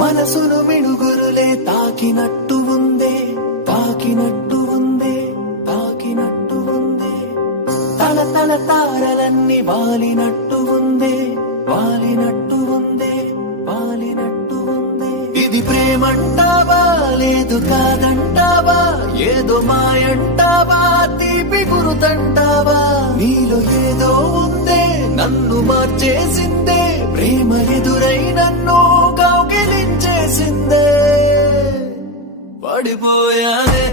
మనసును మిడుగురులే తాకినట్టు ఉందే, తాకినట్టు ఉందే, తాకినట్టు ఉందే. తల తల తారలన్నీ వాలినట్టు ఉందే, వాలినట్టు ఉందే, వాలినట్టు ఉందే. ఇది ప్రేమంటావా లేదు కాదంటావా, ఏదో మాయంటావా తీపి గురుతంటావా. నీలో ఏదో ఉందే నన్ను మార్చేసిందే, ప్రేమ ఎదురై నన్ను కౌగిలించేసిందే. పడిపోయానే